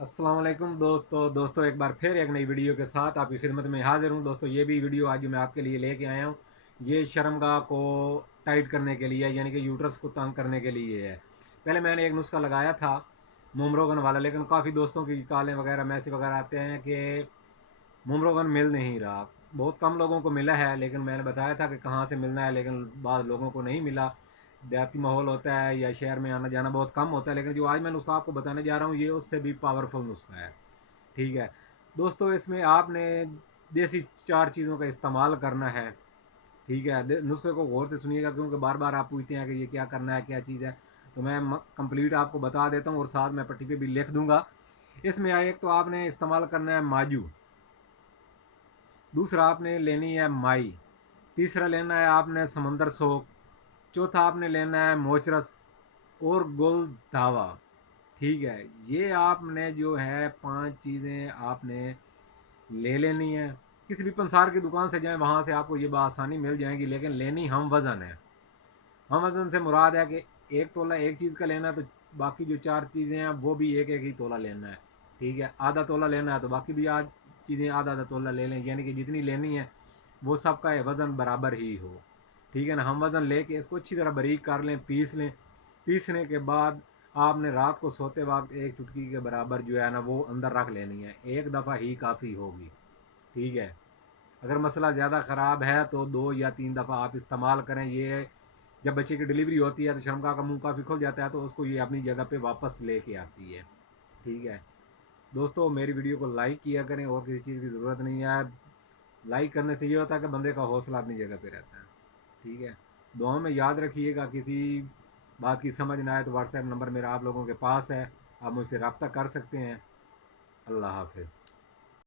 अस्सलाम वालेकुम दोस्तों एक बार फिर एक नई वीडियो के साथ आपकी खिदमत में हाजिर हूँ। दोस्तों ये भी वीडियो आज जो मैं आपके लिए लेके आया हूँ, ये शर्मगाह को टाइट करने के लिए, यानी कि यूट्रस को तंग करने के लिए है। पहले मैंने एक नुस्खा लगाया था मुमरोगन वाला, लेकिन काफ़ी दोस्तों की कॉलें वगैरह मैसेज वगैरह आते हैं कि मुमरोगन मिल नहीं रहा। बहुत कम लोगों को मिला है, लेकिन मैंने बताया था कि कहाँ से मिलना है, लेकिन बाद लोगों को नहीं मिला। देहाती माहौल होता है या शहर में आना जाना बहुत कम होता है, लेकिन जो आज मैं नुस्खा आपको बताने जा रहा हूँ ये उससे भी पावरफुल नुस्खा है। ठीक है दोस्तों, इसमें आपने देसी चार चीज़ों का इस्तेमाल करना है। ठीक है, नुस्खे को गौर से सुनिएगा, क्योंकि बार बार आप पूछते हैं कि ये क्या करना है, क्या चीज़ है। तो मैं कंप्लीट आपको बता देता हूँ और साथ में पट्टी पे भी लिख दूंगा। इसमें एक तो आपने इस्तेमाल करना है माजू, दूसरा आपने लेनी है माई, तीसरा लेना है आपने समंदर सोप, चौथा आपने लेना है मोचरस और गुल धावा। ठीक है, ये आपने जो है पांच चीज़ें आपने ले लेनी है। किसी भी पंसार की दुकान से जाएं, वहाँ से आपको ये आसानी मिल जाएगी, लेकिन लेनी हम वज़न है। हम वज़न से मुराद है कि एक तोला एक चीज़ का लेना है, तो बाकी जो चार चीज़ें हैं वो भी एक एक ही तोला लेना है। ठीक है, आधा तोला लेना है तो बाकी भी आज चीज़ें आधा आधा तोला ले लें, यानी कि जितनी लेनी है वो सबका वज़न बराबर ही हो। ठीक है ना, हम वज़न लेके इसको अच्छी तरह बारीक कर लें, पीस लें। पीसने के बाद आपने रात को सोते वक्त एक चुटकी के बराबर जो है ना वो अंदर रख लेनी है, एक दफ़ा ही काफ़ी होगी। ठीक है, अगर मसला ज़्यादा ख़राब है तो दो या तीन दफ़ा आप इस्तेमाल करें। ये जब बच्चे की डिलीवरी होती है तो शर्मगाह का मुंह काफ़ी खुल जाता है, तो उसको ये अपनी जगह पे वापस लेके आती है। ठीक है दोस्तों, मेरी वीडियो को लाइक किया करें, और किसी चीज़ की ज़रूरत नहीं है। लाइक करने से ये होता है कि बंदे का हौसला अपनी जगह पे रहता है। ठीक है, दुआ में याद रखिएगा। किसी बात की समझ ना आए तो व्हाट्सएप नंबर मेरा आप लोगों के पास है, आप मुझसे रब्ता कर सकते हैं। अल्लाह हाफिज़।